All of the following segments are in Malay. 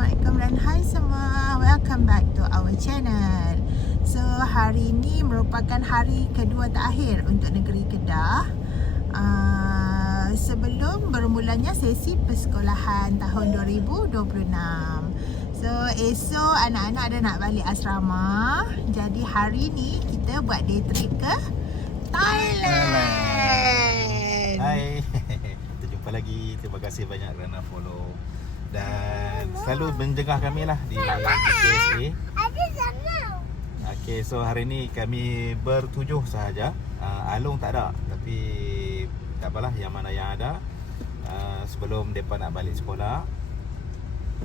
Assalamualaikum dan hai semua. Welcome back to our channel. So hari ini merupakan hari kedua terakhir untuk negeri Kedah sebelum bermulanya sesi persekolahan tahun 2026. So esok anak-anak dah nak balik asrama. Jadi hari ni kita buat day trip ke Thailand. Hai, kita jumpa lagi. Terima kasih banyak kerana follow dan selalu menjengah kami lah di KSA. Okay, so hari ni kami bertujuh sahaja. Alung tak ada, tapi tak apalah, yang mana yang ada. Sebelum mereka nak balik sekolah,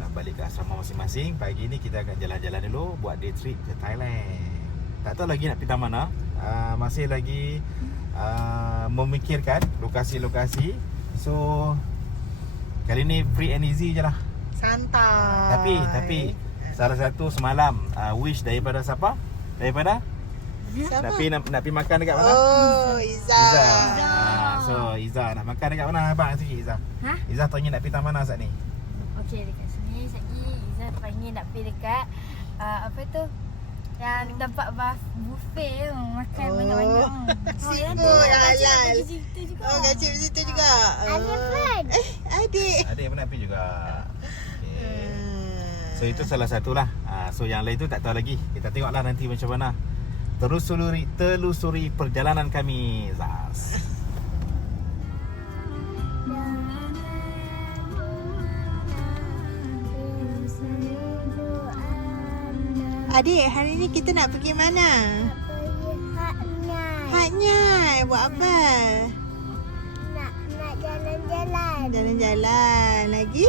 nak balik ke asrama masing-masing, pagi ni kita akan jalan-jalan dulu, buat day trip ke Thailand. Tak tahu lagi nak pergi mana. Masih lagi memikirkan lokasi-lokasi. So kali ni free and easy je lah. Santai. Tapi salah satu semalam wish daripada siapa? Daripada Siapa? nak pergi makan dekat mana? Oh, Iza. So Iza nak makan dekat mana? Abang sikit Iza. Iza tanya nak pergi taman mana saat ni? Okey, dekat sini sekejap Izzah panggil nak pergi dekat apa tu? Yang tempat buffet tu, makan banyak-banyak. Seafood halal. Situ juga. Oh, kacip situ juga. Adik. Ada yang pernah pergi juga. Okay. So itu salah satulah. So yang lain tu tak tahu lagi. Kita tengoklah nanti macam mana. Telusuri perjalanan kami. Zaz. Adik, hari ni kita nak pergi mana? Haknya. Buat apa? Nak jalan-jalan Jalan-jalan. Lagi?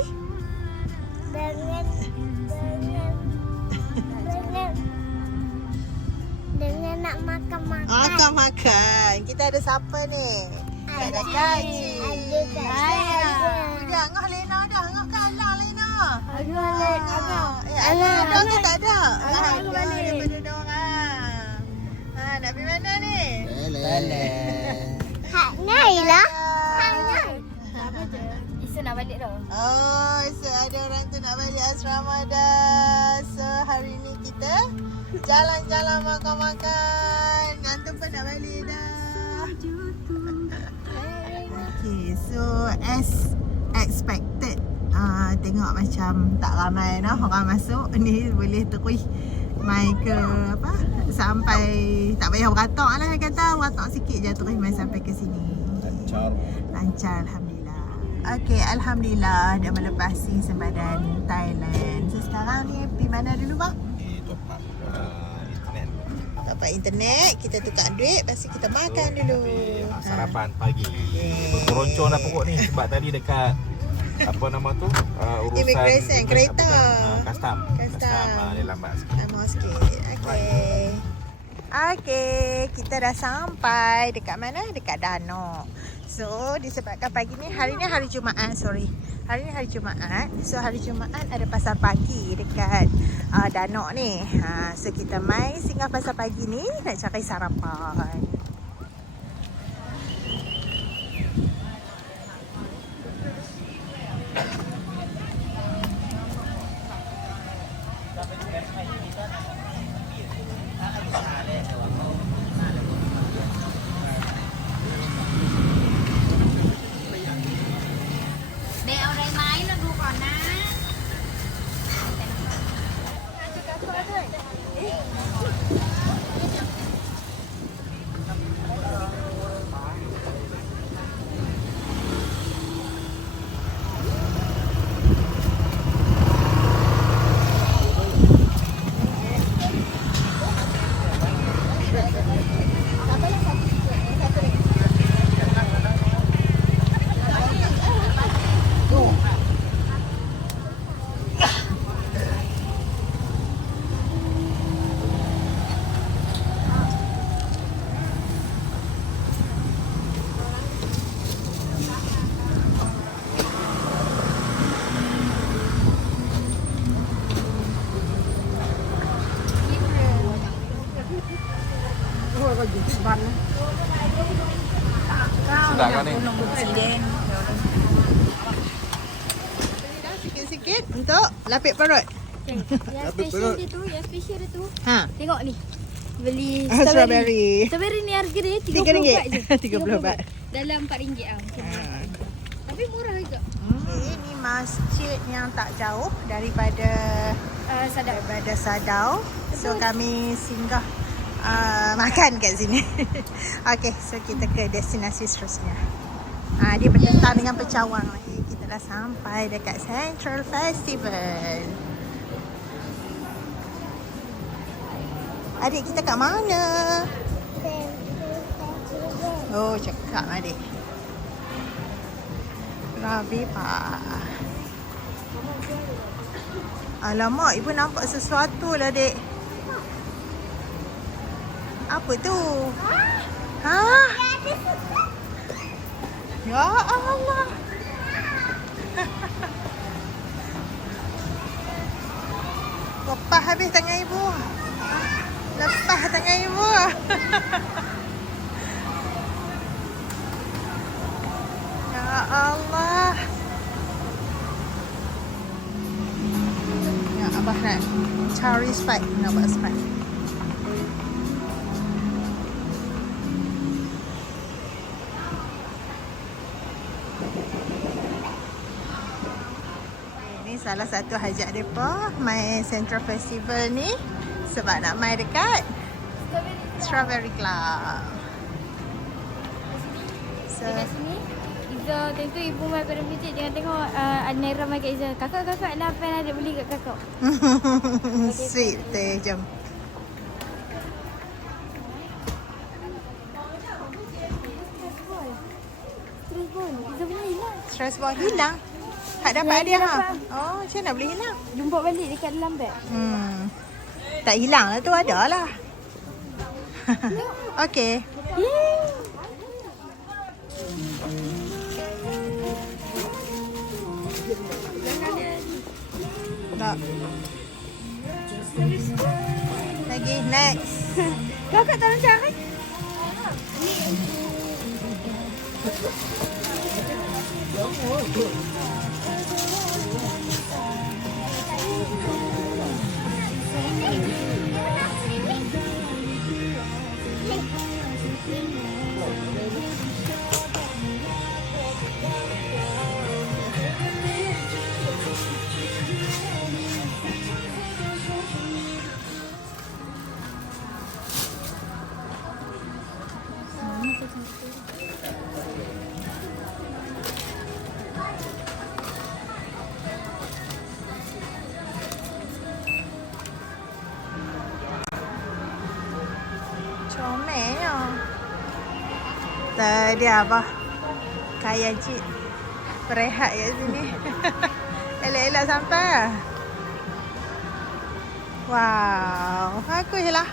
dengan nak makan-makan. Makan-makan. Kita ada siapa ni? Ada Kaji. Ada Kak. Udah, ngah Lena dah. Ngah kalah Lena. Abang. Alah, ada ke tak ada? Alah, Ada balik. daripada diorang. Nak pergi mana ni? Hak Nai lah. Izzah nak balik dah. Oh, so ada orang tu nak balik asrama dah. So hari ni kita jalan-jalan makan-makan. Antum pun nak balik dah. Okay, so as expected, tengok macam tak ramai dah orang masuk. Ni boleh terus mai ke apa, sampai tak payah beratok lah, kata beratok sikit je terus mai sampai ke sini. Lancar alhamdulillah. Okey, alhamdulillah dah melepasi sempadan Thailand. So sekarang ni pergi mana dulu bang? Top up internet. Dapat internet, kita tukar duit, lepas tu kita makan dulu. Sarapan pagi. Beroncong dah pokok ni sebab tadi dekat apa nama tu? Urusan Immigration, kereta. Custom. Custom. Dia lambat sikit. Lama sikit. Okey, kita dah sampai dekat mana? Dekat Danok. So, disebabkan pagi ni, hari ni hari Jumaat, Hari ni hari Jumaat. So, hari Jumaat ada pasar pagi dekat Danok ni. So, kita mai singgah pasar pagi ni nak cari sarapan. Sudah kan ni? Sikit-sikit. Untuk lapik perut. Okay. Yang special dia tu. Ha. Tengok ni. Beli Strawberry. Strawberry ni harga dia RM3 RM30 je. 30 baht. Dalam RM4 ah. Tapi murah juga. Ini masjid yang tak jauh daripada Sadau. So kami singgah makan kat sini. Okay, so kita ke destinasi seterusnya. Dia berdekatan dengan Pecawang lagi. Kita dah sampai dekat Central Festival. Adik kita kat mana? Oh, cakap adik. Ravi Park. Alamak, ibu nampak sesuatu lah, dek. Apa tu? Ha? Ya Allah. Lepas habis tangan ibu. Lepas tangan ibu. Ya Allah. Ya Abah nak cari spike. Nak buat spike. Ini salah satu hajat mereka main Central Festival ni. Sebab nak main dekat Strawberry Club. So, Dekat sini Iza tentu ibu mai pada masjid jangan tengok Naira mai kat Iza. Kakak nak apa yang adik beli kat kakak? sweet teh, jom. Terus pun Iza punya hilang. Stress ball hilang. Tak dapat Yang dia. dapat. Oh, macam mana boleh hilang? Jumpa balik dekat dalam beg. Tak hilang lah tu, ada lah. Okay. Tak. Lagi, next. Kakak tak rancang kan? Comelnya. Tadi apa? Kaya cik. Berehat kat sini. Elok-elok sampai lah. Wow. Bagus lah.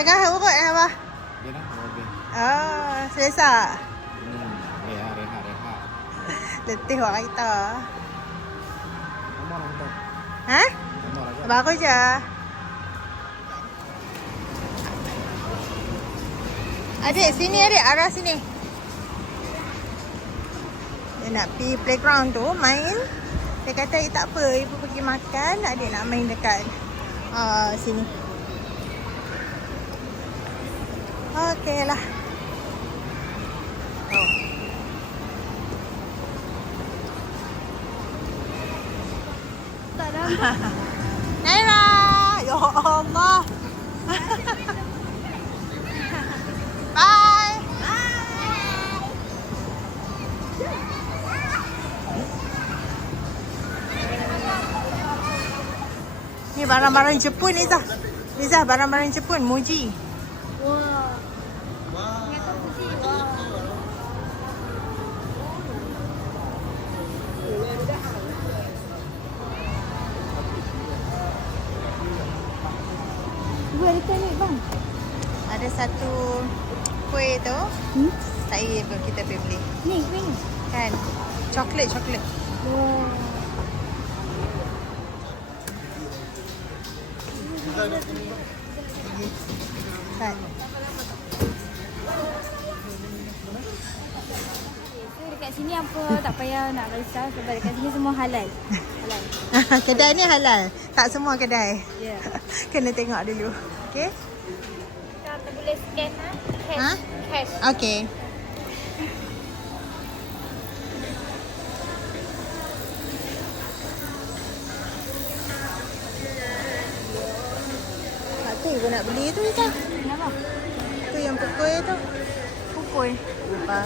Tengah urut apa? Dia dah okey. Oh, selesa. Rehat. Letih orang kita. Nomor orang tu. Ha? Nomor aja. Bagus je. Adik, sini adik. Arah sini. Dia nak pergi playground tu, main. Dia kata, tak apa, ibu pergi makan. Adik nak main dekat sini. Okey lah. Oh. Tak nampak. Naira! Ya Allah. Bye. Ni barang-barang Jepun ni Zah. Ni Zah barang-barang Jepun, Muji. Wah. Ingat aku sih. Wah. Ibu ada tanya bang. Ada satu kuih tu. Saya kita pergi beli. Ni kuih ni. Kan? Coklat. Wah. Kan? Itu dekat sini apa tak payah nak risau sebab dekat sini semua halal. Halal. Kedai ni halal. Tak semua kedai. Ya. Yeah. Kena tengok dulu. Okay. Kita boleh scan cash. Ha? Cash. Okay. Aku pun nak beli tu Izzah. Kenapa? Tu yang pukul tu. Pukul. Apa?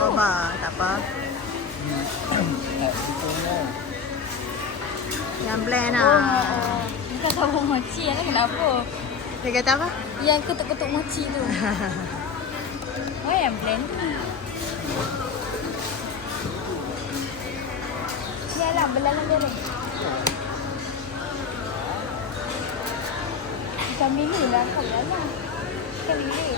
Oh, tak apa. Yang blend lah. Oh. Bukan sabun mochi lah kenapa? Dia kata apa? Yang ketuk-ketuk mochi tu. Oh yang blend tu. Yalah belalang dia ni. Ikan bilik lah kau lah. Ikan bilik.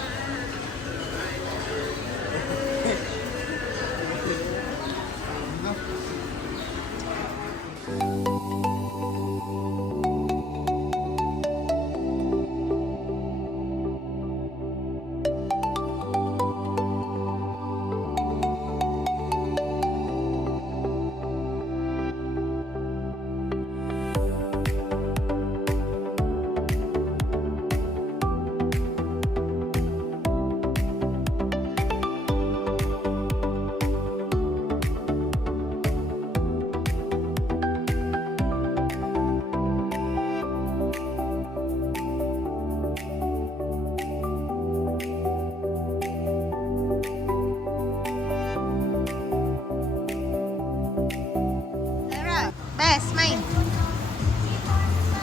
Best main.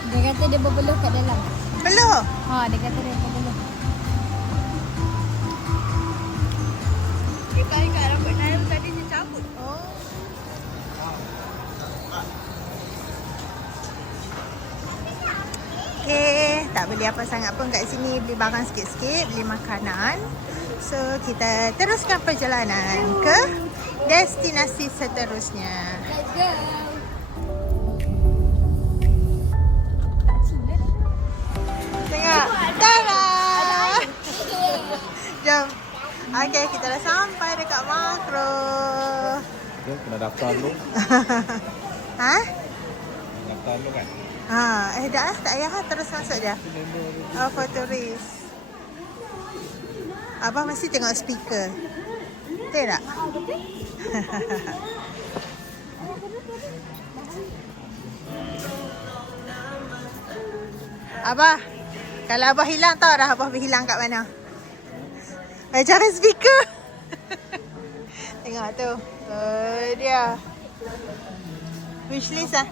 Dia kata dia berbeluh kat dalam. Belum. Ha, dia kata dia berbeluh. Dia kali kat rambut Nail tadi dia cabut. Oh. Okay, tak beli apa sangat pun kat sini. Beli barang sikit-sikit, beli makanan. So, kita teruskan perjalanan ke destinasi seterusnya. Let's go. Tengok. Tara. Jom. Okay, kita dah sampai dekat Makro. Okay, kena daftar dulu. Ha? Daftar dulu kan? Dah lah. Tak payah lah. Terus masuk je. Oh, for turis. Abah mesti tengok speaker. Betul tak? Abah, kalau Abah hilang tahu dah Abah hilang kat mana? Cara speaker. Tengok tu. Dia. Wishlist lah.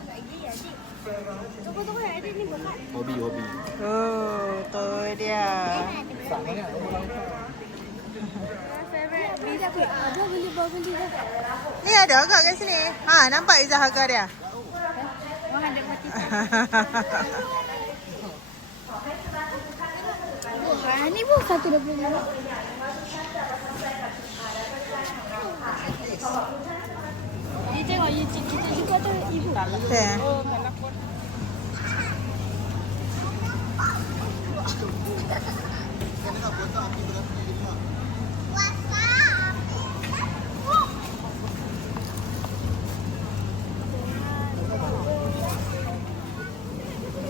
Hobi. Oh, tu dia. Ada beli dah. Ni ada agak kat sini. Nampak Izzah harga dia? 140. Ni pun 125. Dia tengok YouTube kita juga tu ibu. Okay. Oh, kalau pun.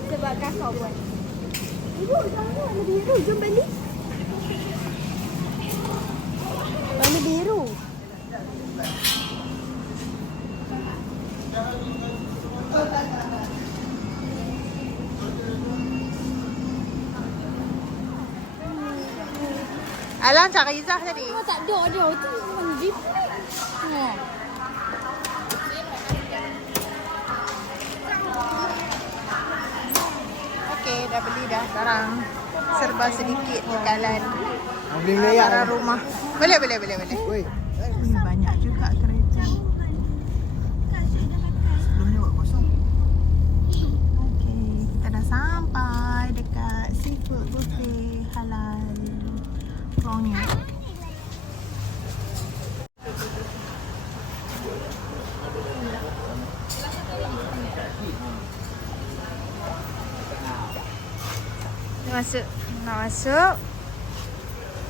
Sebab kakak buat. Ibu, warna biru. Jom beli. Warna biru. Alang cakap Izzah tadi. Oh, tak ada dia. Itu memang jeep. Okey, dah beli dah sekarang. Serba sedikit bekalan Beli barang rumah. Boleh. Oi. Banyak juga kereta. Sebelumnya buat kosong. Okey, kita dah sampai dekat seafood buffet halal Klongnya. Nak masuk.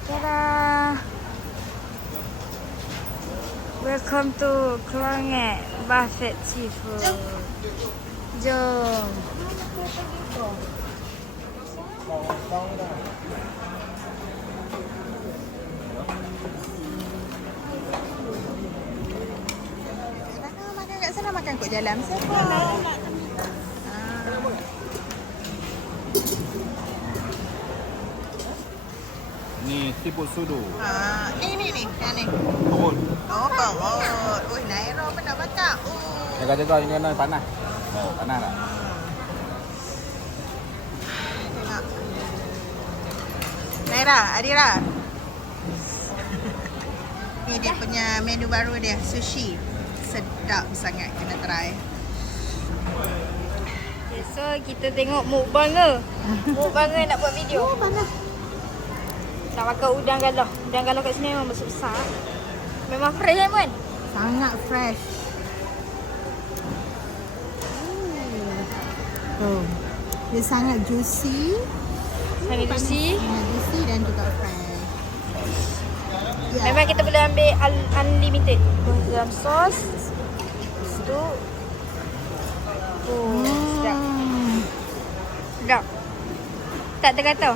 Tada. Welcome to Klonget Buffet Seafood. Jom. Makan kat sana, makan kot jalan. Siapa? Ni seafood sudu. Ni. Yang ni. Perut. Oh, perut. Ui, Naira pun nak makan. Jaga-jaga ini panas. Panas tak? Tengok. Naira, Adira. Ni dia punya menu baru dia, sushi. Sedap sangat, kena try. Okay, so kita tengok mukbanger. Mukbanger nak buat video. Panas. Nak makan udang galah. Udang galah kat sini memang besar. Memang fresh kan? Sangat fresh. Dia sangat juicy. Sangat juicy. Sangat juicy dan juga fresh. Ya. Memang kita boleh ambil unlimited. Dalam sos. Lepas tu. Oh, sedap. Sedap. Tak terkata.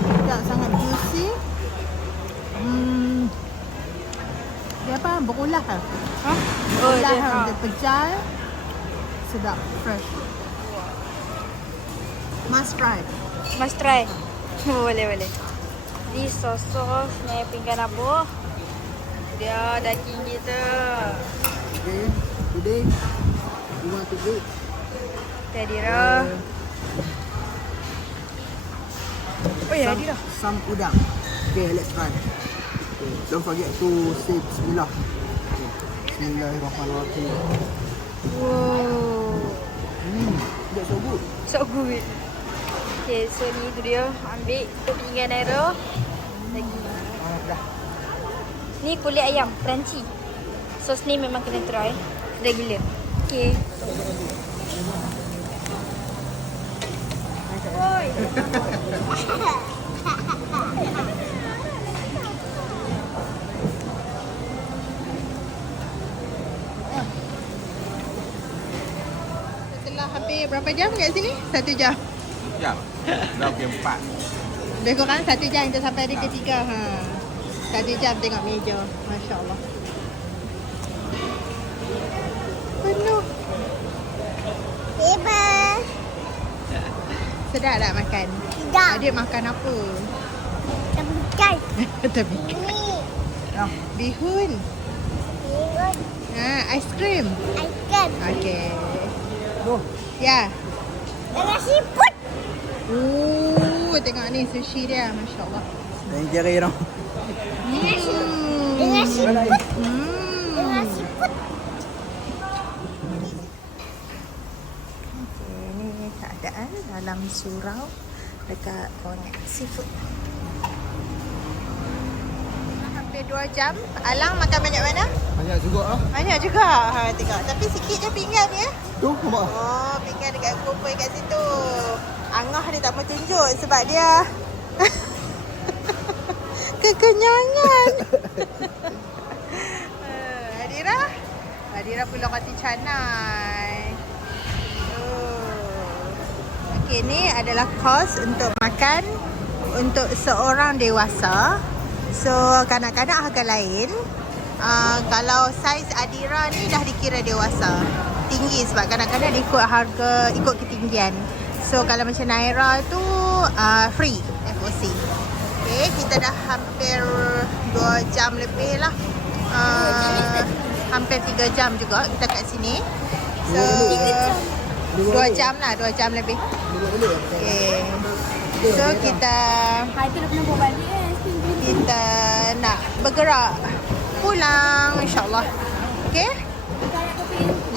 Sedap, sangat juicy. Dia apa? Berulah ke? Ha? Oh, Berulah dia. dia pejal. Sedap, fresh. Must try. Must try. Boleh. Ni sos-sos ni pinggan apa? Dia daging kita. Okay, today you want to eat Tadira. Oh ya, Tadira. some udang. Okay, let's try. Okay, don't forget to say Bismillah. Okay. Bismillahirrahmanirrahim. Wow. That's so good. So good. Okay, so ni tu dia. Ambil untuk pinggan Naira. Daging. Dah. Ni kulit ayam, crunchy. Sos ni memang kena try. Sedap gila. Okay. Oi. Setelah hampir berapa jam kat sini? 1 jam. Ya. Dah okey 4. Lebih kurang 1 jam kita sampai hari ketiga. 1 jam tengok meja. Masya Allah. Penuh. Bebas. Sedap tak makan? Sedap. Adik makan apa? Tembikai. Tapi Ni. bihun. Bihun. Aiskrim. Aikan. Okey. Ya. Dengan siput. Tengok ni sushi dia. Masya Allah. Dan jari dong. Dengan siput. Hmm. Dengan siput. Okay, ni keadaan dalam surau dekat Klonget Seafood. Hampir 2 jam. Alang makan banyak mana? Banyak juga ah. Banyak juga. Tengok. Tapi sikit je pinggan ni ya. Tu nampak? Oh, pinggan dekat kumpul kat situ. Angah dia tak mau tunjuk sebab dia kekenyangan. Adira pulang roti canai. Okey, ni adalah kos untuk makan untuk seorang dewasa. So, kanak-kanak harga lain. Kalau saiz Adira ni dah dikira dewasa. Tinggi sebab kanak-kanak dia ikut harga, ikut ketinggian. So, kalau macam Naira tu free FOC. Okay, kita dah hampir 2 jam lebih lah. Hampir 3 jam juga kita kat sini. So, 2 jam lah, 2 jam lebih. Okay. So, kita Itu dah pernah bawa balik kan? kita nak bergerak pulang insyaAllah. Okay?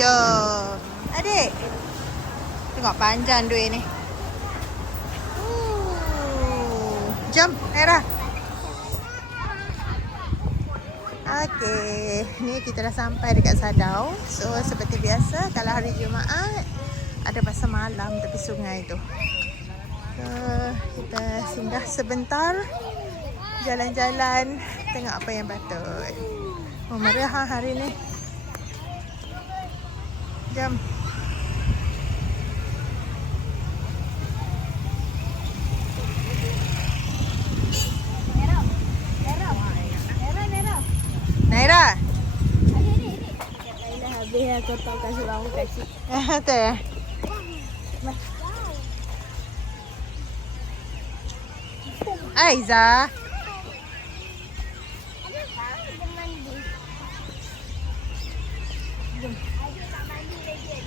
Jom. Adik. Tengok panjang duit ni. Jom, Naira. Okey, ni kita dah sampai dekat Sadau. So, seperti biasa, kalau hari Jumaat ada pasar malam tepi sungai tu. So, kita singgah sebentar, jalan-jalan, tengok apa yang patut. Oh, meriah hari ni. Jom. Naira. Habis aku tahu kasih orang kecil. Tu ya. Aiza.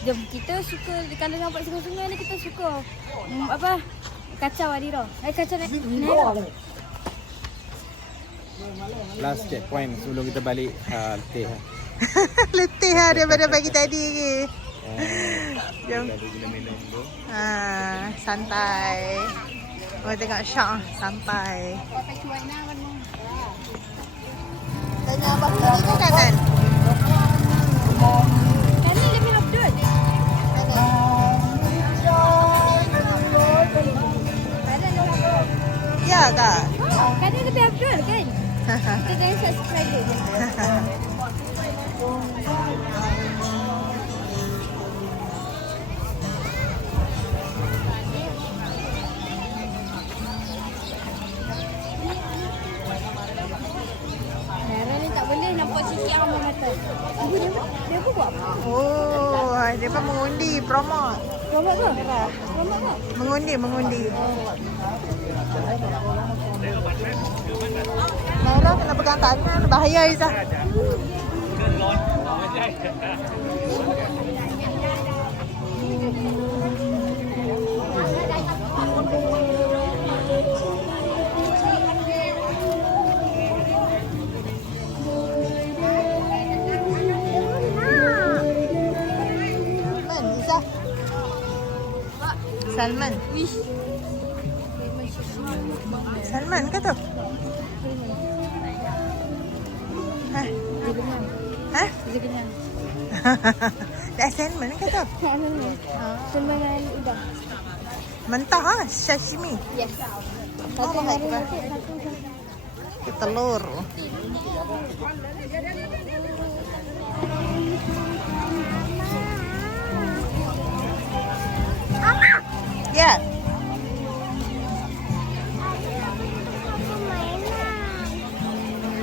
Jom, kita suka kalau nampak sungai-sungai ni kita suka apa? Kacau Adira. Kacau Naira. Last checkpoint sebelum kita balik letih. Letih lah daripada pagi tadi ke. Jom. Ada gula minum tu. Santai. Mau tengok Syah sampai. Tanya abang kiri ke kanan? Kanan lebih Abdul. Ya tak? Kanan lebih Abdul kan? Kita jangan subscribe je. Nara ni tak boleh nampak sisi amal mata. Ibu dia apa buat apa? Oh, dia pun mengundi, promote. Promote ke? Promote ke? Mengundi. Naira kena pegang tangan, bahaya Izzah. Izzah. Salman. Salman ke tu? Hah? Hah? Dia kenyang. Dah Salman ke tu? Semangat udang. Mentah ah, sashimi. Yes. Oh, Satu hari baik, nanti satu. Telur. Ya.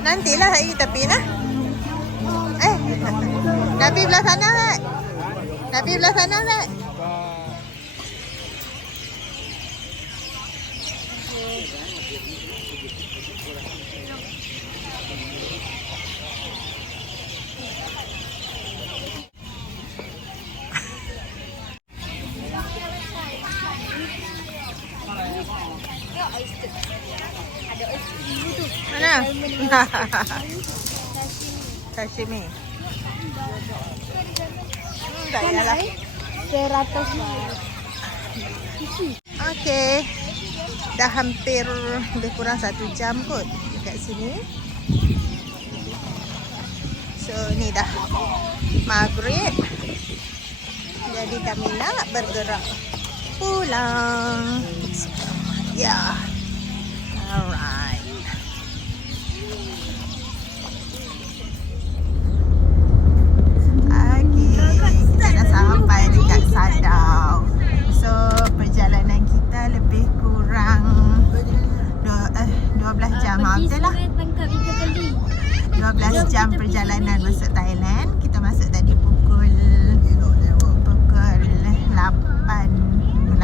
Nantilah hari kita pergi nah. Nabi belah sana tak? Nabi belah sana tak? Mana? Sashimi. Tak yalah. 100 Okey. Dah hampir lebih kurang 1 jam kot dekat sini. So ni dah maghrib. Jadi kami nak bergerak pulang. Ya. Alright. Kita dah sampai dekat Sadau. So perjalanan kita lebih kurang 12 jam. Betul lah. Tangkap ikan keli. 12 jam perjalanan masuk Thailand. Kita masuk tadi pukul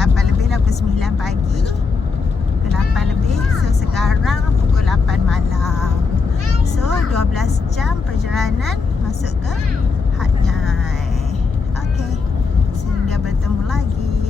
8 lebih lah, pukul 9 pagi. Pukul 8 lebih. So sekarang pukul 8 malam. So 12 jam perjalanan masuk ke Hat Yai. Okey. Sehingga bertemu lagi.